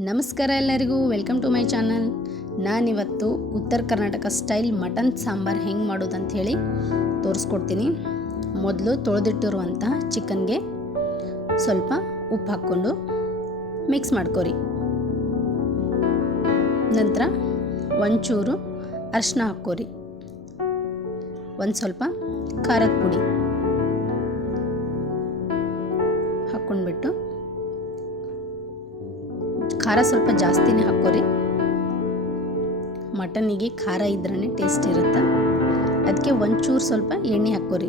ನಮಸ್ಕಾರ ಎಲ್ಲರಿಗೂ, welcome to my channel. ನಾನಿವತ್ತು ಉತ್ತರ ಕರ್ನಾಟಕ ಸ್ಟೈಲ್ ಮಟನ್ ಸಾಂಬಾರು ಹೆಂಗೆ ಮಾಡೋದು ಅಂತ ಹೇಳಿ ತೋರಿಸ್ಕೊಡ್ತೀನಿ. ಮೊದಲು ತೊಳೆದಿಟ್ಟಿರುವಂಥ ಚಿಕನ್ಗೆ ಸ್ವಲ್ಪ ಉಪ್ಪು ಹಾಕ್ಕೊಂಡು ಮಿಕ್ಸ್ ಮಾಡ್ಕೊರಿ. ನಂತರ ಒಂಚೂರು ಅರಿಶಿನ ಹಾಕ್ಕೊರಿ, ಒಂದು ಸ್ವಲ್ಪ ಖಾರದ ಪುಡಿ ಹಾಕ್ಕೊಂಡ್ಬಿಟ್ಟು, ಖಾರ ಸ್ವಲ್ಪ ಜಾಸ್ತಿನೇ ಹಾಕ್ಕೊರಿ. ಮಟನಿಗೆ ಖಾರ ಇದ್ರೇ ಟೇಸ್ಟ್ ಇರುತ್ತೆ, ಅದಕ್ಕೆ ಒಂಚೂರು ಸ್ವಲ್ಪ ಎಣ್ಣೆ ಹಾಕ್ಕೊರಿ.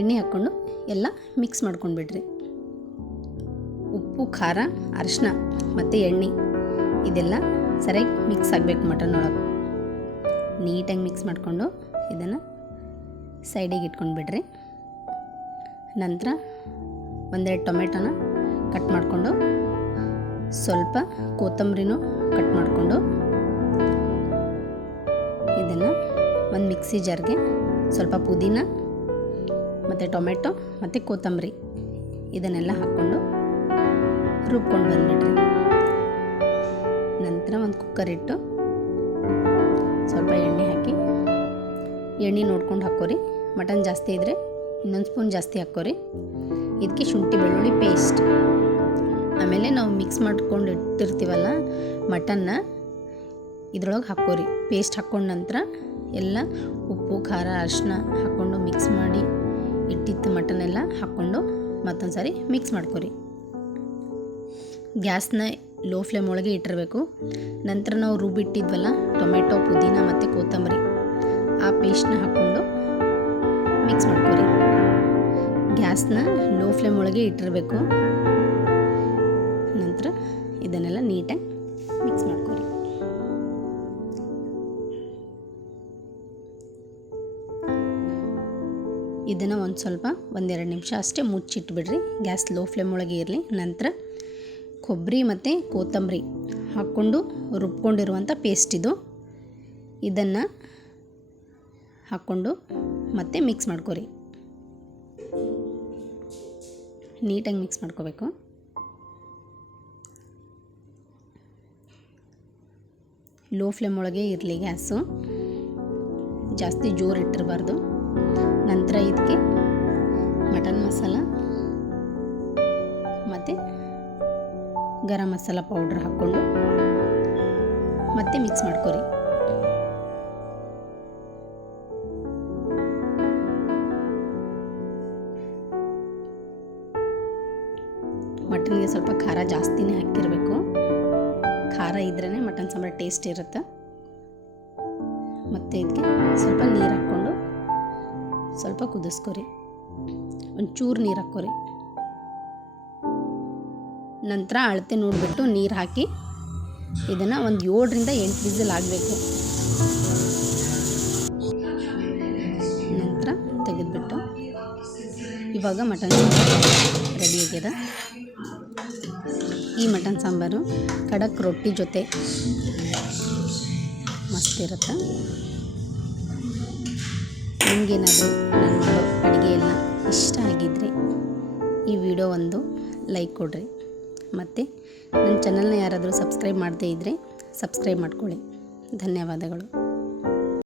ಎಣ್ಣೆ ಹಾಕ್ಕೊಂಡು ಎಲ್ಲ ಮಿಕ್ಸ್ ಮಾಡ್ಕೊಂಡ್ಬಿಡ್ರಿ. ಉಪ್ಪು, ಖಾರ, ಅರಿಶಿನ ಮತ್ತು ಎಣ್ಣೆ ಇದೆಲ್ಲ ಸರಿಯಾಗಿ ಮಿಕ್ಸ್ ಆಗಬೇಕು ಮಟನ್ ಒಳಗೆ. ನೀಟಾಗಿ ಮಿಕ್ಸ್ ಮಾಡಿಕೊಂಡು ಇದನ್ನು ಸೈಡಿಗೆ ಇಟ್ಕೊಂಡ್ಬಿಡ್ರಿ. ನಂತರ ಒಂದೆರಡು ಟೊಮೆಟೊನ ಕಟ್ ಮಾಡಿಕೊಂಡು, ಸ್ವಲ್ಪ ಕೊತ್ತಂಬರಿನೂ ಕಟ್ ಮಾಡಿಕೊಂಡು, ಇದನ್ನು ಒಂದು ಮಿಕ್ಸಿ ಜಾರ್ಗೆ ಸ್ವಲ್ಪ ಪುದೀನ ಮತ್ತು ಟೊಮೆಟೊ ಮತ್ತು ಕೊತ್ತಂಬರಿ ಇದನ್ನೆಲ್ಲ ಹಾಕ್ಕೊಂಡು ರುಬ್ಕೊಂಡು ಬಂದುಬಿಡ್ರಿ. ನಂತರ ಒಂದು ಕುಕ್ಕರ್ ಇಟ್ಟು ಸ್ವಲ್ಪ ಎಣ್ಣೆ ಹಾಕಿ, ಎಣ್ಣೆ ನೋಡ್ಕೊಂಡು ಹಾಕ್ಕೊರಿ. ಮಟನ್ ಜಾಸ್ತಿ ಇದ್ದರೆ ಇನ್ನೊಂದು ಸ್ಪೂನ್ ಜಾಸ್ತಿ ಹಾಕ್ಕೊರಿ. ಇದಕ್ಕೆ ಶುಂಠಿ ಬೆಳ್ಳುಳ್ಳಿ ಪೇಸ್ಟ್, ಆಮೇಲೆ ನಾವು ಮಿಕ್ಸ್ ಮಾಡ್ಕೊಂಡು ಇಟ್ಟಿರ್ತೀವಲ್ಲ ಮಟನ್ನ, ಇದ್ರೊಳಗೆ ಹಾಕ್ಕೊರಿ. ಪೇಸ್ಟ್ ಹಾಕ್ಕೊಂಡ ನಂತರ ಎಲ್ಲ ಉಪ್ಪು, ಖಾರ, ಅರಿಶಿನ ಹಾಕ್ಕೊಂಡು ಮಿಕ್ಸ್ ಮಾಡಿ ಇಟ್ಟಿತ್ತು ಮಟನೆಲ್ಲ ಹಾಕ್ಕೊಂಡು ಮತ್ತೊಂದು ಸಾರಿ ಮಿಕ್ಸ್ ಮಾಡ್ಕೊರಿ. ಗ್ಯಾಸ್ನ ಲೋ ಫ್ಲೇಮ್ ಒಳಗೆ ಇಟ್ಟಿರಬೇಕು. ನಂತರ ನಾವು ರುಬ್ಬಿಟ್ಟಿದ್ವಲ್ಲ ಟೊಮೆಟೊ, ಪುದೀನ ಮತ್ತು ಕೊತ್ತಂಬರಿ, ಆ ಪೇಸ್ಟ್ನ ಹಾಕ್ಕೊಂಡು ಮಿಕ್ಸ್ ಮಾಡ್ಕೊರಿ. ಗ್ಯಾಸ್ನ ಲೋ ಫ್ಲೇಮ್ ಒಳಗೆ ಇಟ್ಟಿರಬೇಕು. ನಂತರ ಇದನ್ನೆಲ್ಲ ನೀಟಾಗಿ ಮಿಕ್ಸ್ ಮಾಡ್ಕೊರಿ. ಇದನ್ನು ಒಂದೆರಡು ನಿಮಿಷ ಅಷ್ಟೇ ಮುಚ್ಚಿಟ್ಬಿಡ್ರಿ. ಗ್ಯಾಸ್ ಲೋ ಫ್ಲೇಮ್ ಒಳಗೆ ಇರಲಿ. ನಂತರ ಕೊಬ್ಬರಿ ಮತ್ತು ಕೊತ್ತಂಬರಿ ಹಾಕ್ಕೊಂಡು ರುಬ್ಕೊಂಡಿರುವಂಥ ಪೇಸ್ಟ್ ಇದು, ಇದನ್ನು ಹಾಕ್ಕೊಂಡು ಮತ್ತೆ ಮಿಕ್ಸ್ ಮಾಡ್ಕೊರಿ. ನೀಟಾಗಿ ಮಿಕ್ಸ್ ಮಾಡ್ಕೋಬೇಕು. ಲೋ ಫ್ಲೇಮ್ ಒಳಗೆ ಇರಲಿ ಗ್ಯಾಸು, ಜಾಸ್ತಿ ಜೋರು ಇಟ್ಟಿರಬಾರ್ದು. ನಂತರ ಇದಕ್ಕೆ ಮಟನ್ ಮಸಾಲ ಮತ್ತು ಗರಂ ಮಸಾಲ ಪೌಡ್ರ್ ಹಾಕ್ಕೊಂಡು ಮತ್ತೆ ಮಿಕ್ಸ್ ಮಾಡ್ಕೊರಿ. ಮಟನ್ಗೆ ಸ್ವಲ್ಪ ಖಾರ ಜಾಸ್ತಿನೇ ಹಾಕಿರಬೇಕು. ಖಾರ ಇದ್ರೇ ಮಟನ್ ಸಾಂಬಾರು ಟೇಸ್ಟ್ ಇರುತ್ತೆ. ಮತ್ತು ಇದಕ್ಕೆ ಸ್ವಲ್ಪ ನೀರು ಹಾಕ್ಕೊಂಡು ಸ್ವಲ್ಪ ಕುದಿಸ್ಕೊರಿ. ಒಂಚೂರು ನೀರು ಹಾಕ್ಕೊರಿ. ನಂತರ ಅಳತೆ ನೋಡಿಬಿಟ್ಟು ನೀರು ಹಾಕಿ ಇದನ್ನು ಒಂದು 7ರಿಂದ 8 ವಿಸಿಲ್ ಆಗಬೇಕು. ನಂತರ ತೆಗೆದುಬಿಟ್ಟು, ಇವಾಗ ಮಟನ್ ರೆಡಿ ಆಗ್ಯದ. ಈ ಮಟನ್ ಸಾಂಬಾರು ಖಡಕ್ ರೊಟ್ಟಿ ಜೊತೆ ಮಸ್ತ್ ಇರುತ್ತೆ. ನಿಮಗೇನಾದರೂ ನಾನು ಮಾಡೋ ಅಡುಗೆ ಎಲ್ಲ ಇಷ್ಟ ಆಗಿದ್ದರೆ ಈ ವಿಡಿಯೋ ಒಂದು ಲೈಕ್ ಕೊಡಿರಿ. ಮತ್ತು ನನ್ನ ಚಾನಲ್ನ ಯಾರಾದರೂ ಸಬ್ಸ್ಕ್ರೈಬ್ ಮಾಡದೇ ಇದ್ದರೆ ಸಬ್ಸ್ಕ್ರೈಬ್ ಮಾಡ್ಕೊಳ್ಳಿ. ಧನ್ಯವಾದಗಳು.